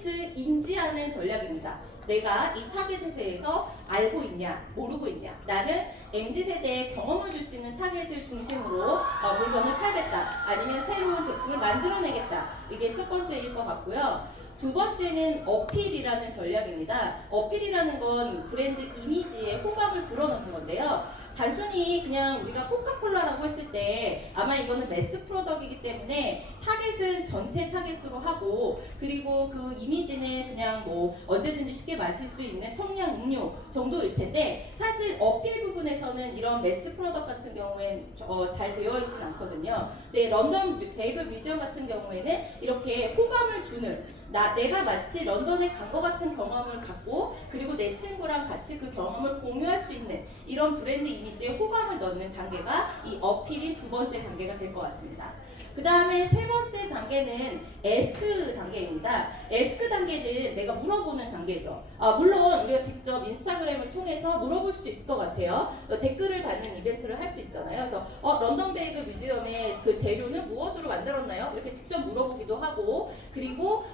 타겟을 인지하는 전략입니다. 내가 이 타겟에 대해서 알고 있냐, 모르고 있냐. 나는 MZ세대에 경험을 줄 수 있는 타겟을 중심으로 물건을 팔겠다. 아니면 새로운 제품을 만들어내겠다. 이게 첫 번째일 것 같고요. 두 번째는 어필이라는 전략입니다. 어필이라는 건 브랜드 이미지에 호감을 불어넣는 건데요. 단순히 그냥 우리가 코카콜라라고 했을 때 아마 이거는 매스 프로덕이기 때문에 타겟은 전체 타겟으로 하고, 그리고 그 이미지는 그냥 뭐 언제든지 쉽게 마실 수 있는 청량 음료 정도일 텐데, 사실 어필 부분에서는 이런 매스 프로덕 같은 경우엔 잘 되어 있진 않거든요. 네, 런던 베이글 뮤지엄 같은 경우에는 이렇게 호감을 주는, 내가 마치 런던에 간 것 같은 경험을 갖고, 그리고 내 친구랑 같이 그 경험을 공유할 수 있는 이런 브랜드 이미지에 호감을 넣는 단계가 이 어필이 두 번째 단계가 될 것 같습니다. 그 다음에 세 번째 단계는 에스크 단계입니다. 에스크 단계는 내가 물어보는 단계죠. 물론 우리가 직접 인스타그램을 통해서 물어볼 수도 있을 것 같아요. 댓글을 달는 이벤트를 할 수 있잖아요. 그래서 런던 베이글 뮤지엄의 그 재료는 무엇으로 만들었나요? 이렇게 직접 물어보기도 하고, 그리고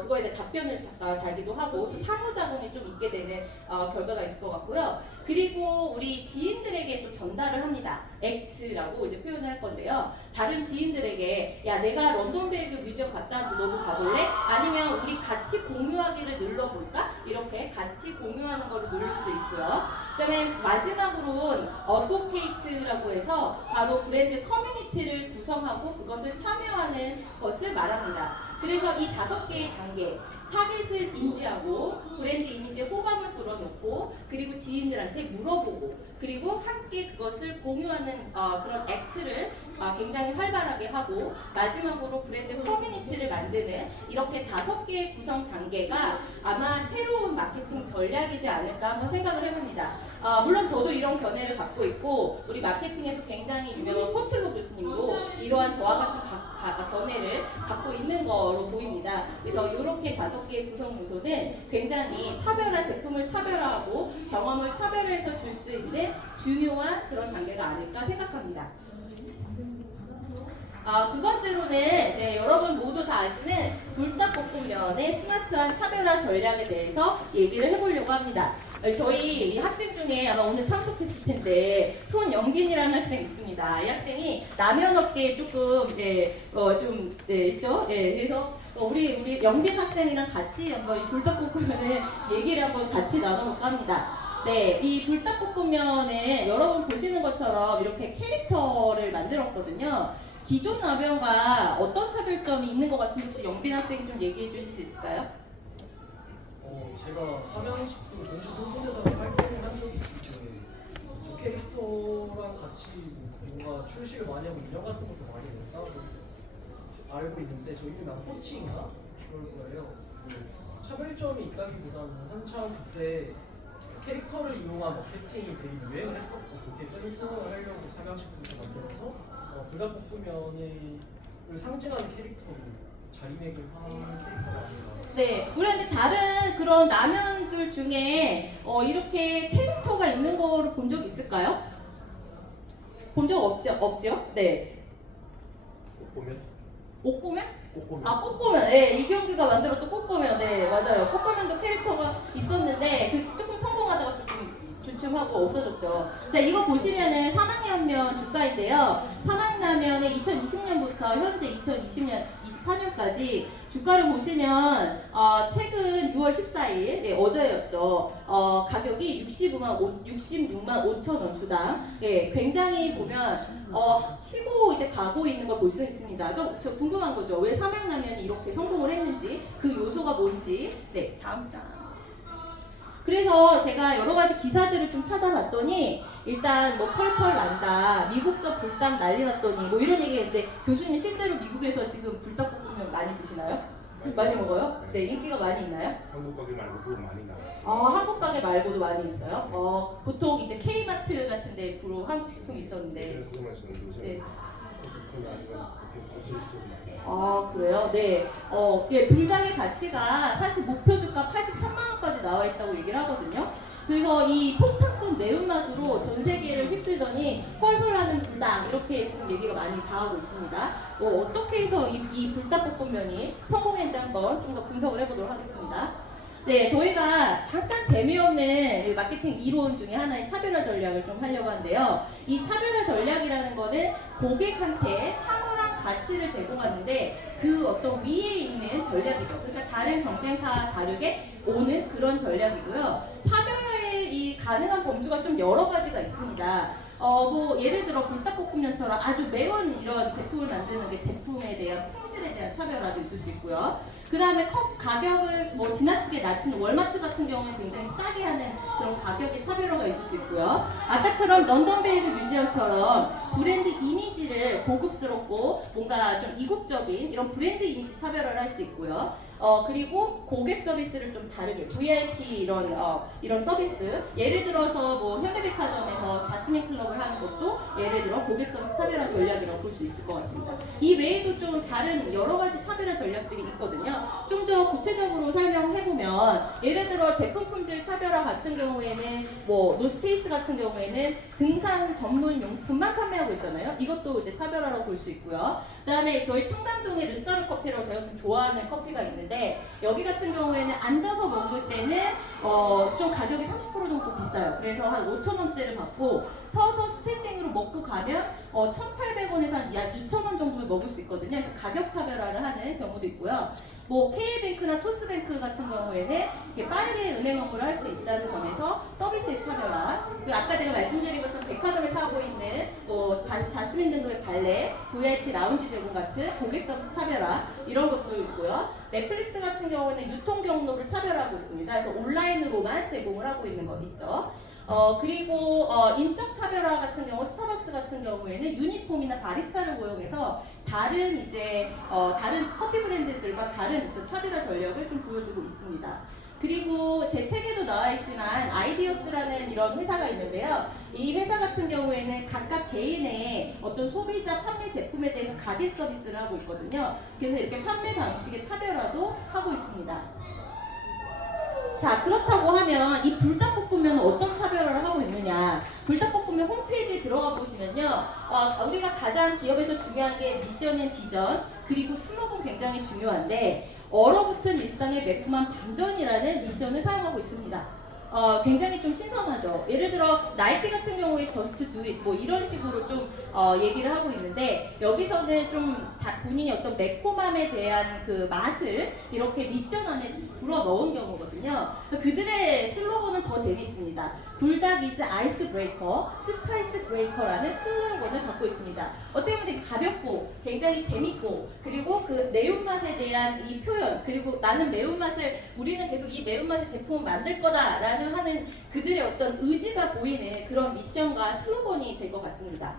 그거에 대해 답변을 달기도 하고, 그래서 상호작용이 좀 있게 되는 결과가 있을 것 같고요. 그리고 우리 지인들에게 또 전달을 합니다. 액트라고 이제 표현을 할 건데요. 다른 지인들에게, 야, 내가 런던 베이글 뮤지엄 갔다 왔는데 너도 가볼래? 아니면 우리 같이 공유하기를 눌러볼까? 이렇게 같이 공유하는 거를 누를 수 있고요. 그 다음에 마지막으로는 어드보케이트라고 해서 바로 브랜드 커뮤니티를 구성하고 그것을 참여하는 것을 말합니다. 그래서 이 5개의 단계, 타겟을 인지하고 브랜드 이미지에 호감을 불어넣고, 그리고 지인들한테 물어보고, 그리고 함께 그것을 공유하는 그런 액트를 굉장히 활발하게 하고, 마지막으로 브랜드 커뮤니티를 만드는 이렇게 5개의 구성 단계가 아마 새로운 마케팅 전략이지 않을까 한번 생각을 해봅니다. 물론 저도 이런 견해를 갖고 있고, 우리 마케팅에서 굉장히 유명한 코틀로 교수님도 이러한 저와 같은 견해를 갖고 있는 거로 보입니다. 그래서 이렇게 5개의 구성 요소는 굉장히 제품을 차별화하고 경험을 차별화해서 줄 수 있는 중요한 그런 단계가 아닐까 생각합니다. 두 번째로는 이제 여러분 모두 다 아시는 불닭볶음면의 스마트한 차별화 전략에 대해서 얘기를 해보려고 합니다. 저희 학생 중에 아마 오늘 참석했을 텐데 손영빈이라는 학생이 있습니다. 이 학생이 라면 업계에 조금 있죠. 그래서 우리 영빈 학생이랑 같이 한번 이 불닭볶음면의 얘기를 한번 같이 나눠볼까 합니다. 네, 이 불닭볶음면에 여러분 보시는 것처럼 이렇게 캐릭터를 만들었거든요. 기존 라면과 어떤 차별점이 있는 것 같은지 혹시 영빈 학생이 좀 얘기해 주실 수 있을까요? 제가 삼양식품 동시 홍보대사로 활동을 한 적이 있죠. 저 캐릭터랑 같이 뭔가 출시를 많이 하고 인형 같은 것도 많이 냈다고 알고 있는데, 저희는 포치인가? 그럴 거예요. 차별점이 있다기보다는 한참 그때 캐릭터를 이용한 마케팅이 되게 유행을 했었고, 그렇게 pen 하려고 삼양식품을 만들어서 불닭볶음면을 상징하는 캐릭터로 자리매김 하는 캐릭터가 아닌가. 네, 우리가 다른 그런 라면들 중에 이렇게 캐릭터가 있는 거를 본 적 있을까요? 본 적 없죠? 네. 꽃보면? 옷고면? 꽃보면. 꽃고면. 네, 이경규가 만들었던 꽃고면. 네, 맞아요. 꽃고면도 캐릭터가 있었는데 조금 성공하다가 조금 주춤하고 없어졌죠. 자, 이거 보시면은 삼양라면 주가인데요. 삼양라면의 2020년부터 현재 2024년까지 주가를 보시면 최근 6월 14일, 네, 어제였죠. 가격이 66만 5천 원 주당. 네, 굉장히 보면 치고 이제 가고 있는 걸 볼 수 있습니다. 그러니까 저 궁금한 거죠. 왜 삼양라면이 이렇게 성공을 했는지, 그 요소가 뭔지. 네, 다음 장. 그래서 제가 여러 가지 기사들을 좀 찾아봤더니, 일단 뭐 펄펄 난다, 미국서 불닭 난리 났더니 뭐 이런 얘기했는데, 교수님 실제로 미국에서 지금 불닭볶음면 많이 드시나요? 많이 먹어요? 네, 인기가 많이 있나요? 한국 가게 말고도 많이 나왔어요. 한국 가게 말고도 많이 있어요? 보통 이제 K마트 같은 데 주로 한국 식품이 있었는데. 그거만서는 요새 네. 코스트코나 아니면 고스톱도 많이. 그래요? 네. 불닭의 가치가 사실 목표 주가 83만 원까지 나와 있다고 얘기를 하거든요. 그래서 이 폭탄급 매운맛으로 전 세계를 휩쓸더니 펄펄하는 불닭 이렇게 지금 얘기가 많이 다하고 있습니다. 어떻게 해서 이 불닭볶음면이 성공했는지 한번 좀 더 분석을 해보도록 하겠습니다. 네, 저희가 잠깐 재미없는 마케팅 이론 중에 하나의 차별화 전략을 좀 하려고 하는데요. 이 차별화 전략이라는 거는 고객한테 탁월한 가치를 제공하는데 그 어떤 위에 있는 전략이죠. 그러니까 다른 경쟁사와 다르게 오는 그런 전략이고요. 차별화의 이 가능한 범주가 좀 여러 가지가 있습니다. 뭐 예를 들어 불닭볶음면처럼 아주 매운 이런 제품을 만드는 게 제품에 대한 품질에 대한 차별화도 있을 수 있고요. 그 다음에 컵 가격을 뭐 지나치게 낮추는 월마트 같은 경우는 굉장히 싸게 하는 그런 가격의 차별화가 있을 수 있고요. 아까처럼 런던 베이글 뮤지엄처럼 브랜드 이미지를 고급스럽고 뭔가 좀 이국적인 이런 브랜드 이미지 차별화를 할 수 있고요. 그리고 고객 서비스를 좀 다르게 VIP 이런 서비스 예를 들어서 뭐 현대백화점에서 자스민 클럽을 하는 것도 예를 들어 고객 서비스 차별화 전략이라고 볼 수 있을 것 같습니다. 이 외에도 좀 다른 여러 가지 차별화 전략들이 있거든요. 좀 더 구체적으로 설명해보면 예를 들어 제품 품질 차별화 같은 경우에는 뭐 노스페이스 같은 경우에는 등산 전문 용품만 판매하고 있잖아요. 이것도 이제 차별화라고 볼 수 있고요. 그 다음에 저희 청담동에 르사르 커피라고 제가 좀 좋아하는 커피가 있는데 여기 같은 경우에는 앉아서 먹을 때는 좀 가격이 30% 정도 비싸요. 그래서 한 5,000원대를 받고 서서 스탠딩으로 먹고 가면 1,800원에서 약 2,000원 정도를 먹을 수 있거든요. 그래서 가격 차별화를 하는 경우도 있고요. 뭐 K뱅크나 토스뱅크 같은 경우에는 이렇게 빠르게 은행 업무를 할 수 있다는 점에서 서비스의 차별화. 그리고 아까 제가 말씀드린 것처럼 백화점에서 하고 있는 자스민 등급의 발레, VIP 라운지 제공 같은 고객 서비스 차별화 이런 것도 있고요. 넷플릭스 같은 경우에는 유통 경로를 차별하고 있습니다. 그래서 온라인으로만 제공을 하고 있는 것 있죠. 그리고 인적 차별화 같은 경우 스타벅스 같은 경우에는 유니폼이나 바리스타를 고용해서 다른 다른 커피 브랜드들과 다른 차별화 전략을 좀 보여주고 있습니다. 그리고 제 책에도 나와 있지만 아이디어스라는 이런 회사가 있는데요. 이 회사 같은 경우에는 각각 개인의 어떤 소비자 판매 제품에 대해서 가격 서비스를 하고 있거든요. 그래서 이렇게 판매 방식의 차별화도 하고 있습니다. 자, 그렇다고 하면 이 불닭볶음면은 어떤 차별화를 하고 있느냐? 불닭볶음면 홈페이지에 들어가 보시면요. 우리가 가장 기업에서 중요한 게 미션 앤 비전 그리고 슬로건 굉장히 중요한데 얼어붙은 일상의 매콤한 반전이라는 미션을 사용하고 있습니다. 굉장히 좀 신선하죠. 예를 들어 나이키 같은 경우에 Just Do It 뭐 이런 식으로 좀 얘기를 하고 있는데 여기서는 좀 본인이 어떤 매콤함에 대한 그 맛을 이렇게 미션 안에 불어 넣은 경우거든요. 그들의 슬로건은 더 재미있습니다. 불닭 이즈 아이스 브레이커, 스파이스 브레이커라는 슬로건을 갖고 있습니다. 어떻게 보면 되게 가볍고 굉장히 재밌고 그리고 그 매운맛에 대한 이 표현 그리고 나는 매운맛을 우리는 계속 이 매운맛의 제품을 만들 거다라는 하는 그들의 어떤 의지가 보이는 그런 미션과 슬로건이 될 것 같습니다.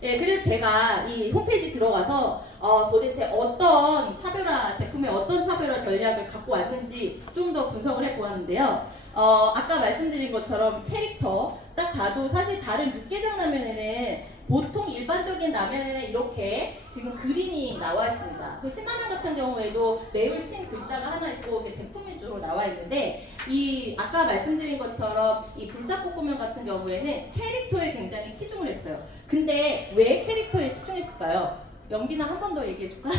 예, 그래서 제가 이 홈페이지 들어가서 도대체 어떤 차별화 제품에 어떤 차별화 전략을 갖고 왔는지 좀 더 분석을 해보았는데요. 아까 말씀드린 것처럼 캐릭터 딱 봐도 사실 다른 육개장 라면에는 보통 일반적인 라면에는 이렇게 지금 그림이 나와 있습니다. 그 신라면 같은 경우에도 매울 신 글자가 하나 있고 제품 위주로 나와 있는데 이 아까 말씀드린 것처럼 이 불닭볶음면 같은 경우에는 캐릭터에 굉장히 치중을 했어요. 근데 왜 캐릭터에 치중했을까요? 영빈아 한 번 더 얘기해 줄까?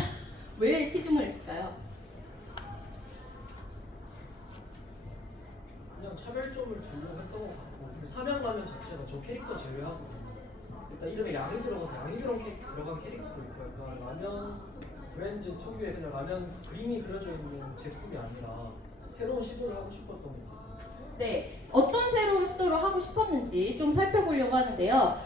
왜 치중을 했을까요? 그냥 차별점을 주려고 했던 것 같고 삼양라면 자체가 저 캐릭터 제외하고 일단 이름에 양이 들어가서 양이 들어간 캐릭터도 있고 약간 라면 브랜드 특유의 그냥 라면 그림이 그려져 있는 제품이 아니라 새로운 시도를 하고 싶었던 게 있습니다. 네, 어떤 새로운 시도를 하고 싶었는지 좀 살펴보려고 하는데요.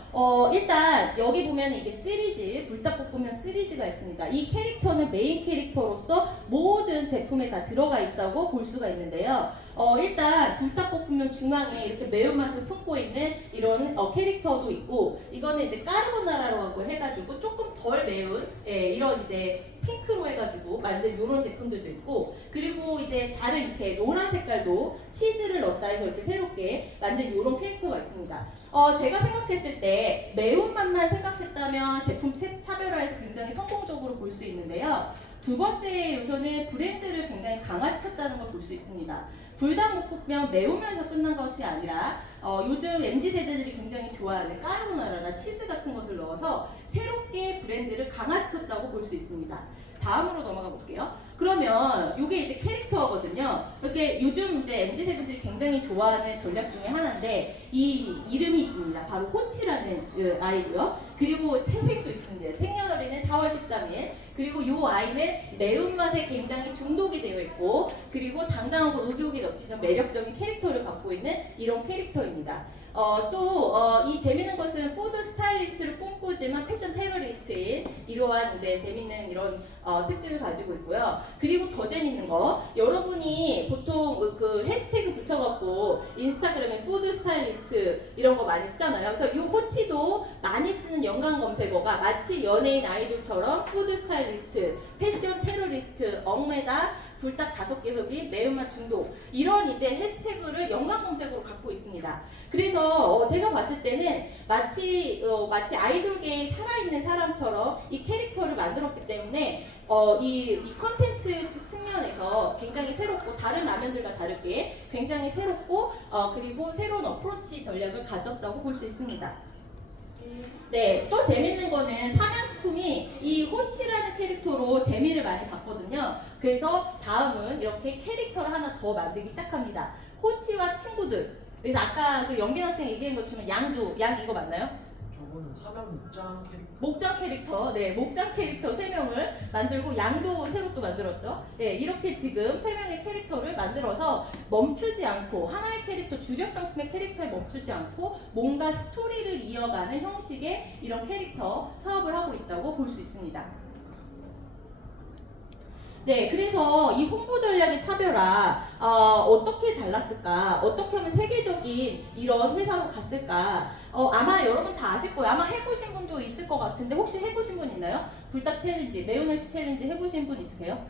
일단 여기 보면 이게 시리즈, 불닭볶음면 시리즈가 있습니다. 이 캐릭터는 메인 캐릭터로서 모든 제품에 다 들어가 있다고 볼 수가 있는데요. 일단 불닭볶음면 중앙에 이렇게 매운맛을 품고 있는 이런 캐릭터도 있고 이거는 이제 까르보나라라고 해가지고 조금 덜 매운 이런 이제 핑크로 해가지고 만든 이런 제품들도 있고 그리고 이제 다른 이렇게 노란 색깔도 치즈를 넣었다 해서 이렇게 새롭게 만든 이런 캐릭터가 있습니다. 제가 생각했을 때 매운맛만 생각했다면 제품 차별화에서 굉장히 성공적으로 볼 수 있는데요. 두 번째 요소는 브랜드를 굉장히 강화시켰다는 걸 볼 수 있습니다. 불닭볶음면 매우면서 끝난 것이 아니라 요즘 MZ세대들이 굉장히 좋아하는 까르보나라나 치즈 같은 것을 넣어서 새롭게 브랜드를 강화시켰다고 볼 수 있습니다. 다음으로 넘어가 볼게요. 그러면 이게 이제 캐릭터거든요. 이렇게 요즘 이제 MZ세대들이 굉장히 좋아하는 전략 중에 하나인데 이 이름이 있습니다. 바로 호치라는 아이고요. 그리고 태생도 있습니다. 생년월일은 4월 13일. 그리고 이 아이는 매운맛에 굉장히 중독이 되어 있고 그리고 당당하고 의욕이 넘치는 매력적인 캐릭터를 갖고 있는 이런 캐릭터입니다. 또 이 재밌는 것은 푸드 스타일리스트를 꿈꾸지만 패션 테러리스트인 이러한 이제 재밌는 이런 특징을 가지고 있고요. 그리고 더 재밌는 거 여러분이 보통 그 해시태그 붙여갖고 인스타그램에 푸드 스타일리스트 이런 거 많이 쓰잖아요. 그래서 이 호치도 많이 쓰는 연관 검색어가 마치 연예인 아이돌처럼 푸드 스타일리스트, 패션 테러리스트, 엉매다, 불닭 5개 흡입, 매운맛 중독 이런 이제 해시태그를 연관 검색어로 갖고 있습니다. 그래서 제가 봤을 때는 마치 아이돌계에 살아있는 사람처럼 이 캐릭터를 만들었기 때문에 이 컨텐츠 측면에서 굉장히 새롭고 다른 라면들과 다르게 굉장히 새롭고 그리고 새로운 어프로치 전략을 가졌다고 볼 수 있습니다. 네, 또 재밌는 거는 삼양식품이 이 호치라는 캐릭터로 재미를 많이 봤거든요. 그래서 다음은 이렇게 캐릭터를 하나 더 만들기 시작합니다. 호치와 친구들. 그래서 아까 그 영빈 학생 얘기한 것처럼 양 이거 맞나요? 저거는 삼양 목장 캐릭터. 목장 캐릭터, 네, 목장 캐릭터 3명을 만들고 양도 새로 또 만들었죠. 네, 이렇게 지금 3명의 캐릭터를 만들어서 멈추지 않고 하나의 캐릭터, 주력 상품의 캐릭터에 멈추지 않고 뭔가 스토리를 이어가는 형식의 이런 캐릭터 사업을 하고 있다고 볼 수 있습니다. 네, 그래서 이 홍보 전략의 차별화 어떻게 달랐을까? 어떻게 하면 세계적인 이런 회사로 갔을까? 아마 여러분 다 아실 거예요. 아마 해보신 분도 있을 것 같은데 혹시 해보신 분 있나요? 불닭 챌린지, 매운맛 챌린지 해보신 분 있으세요?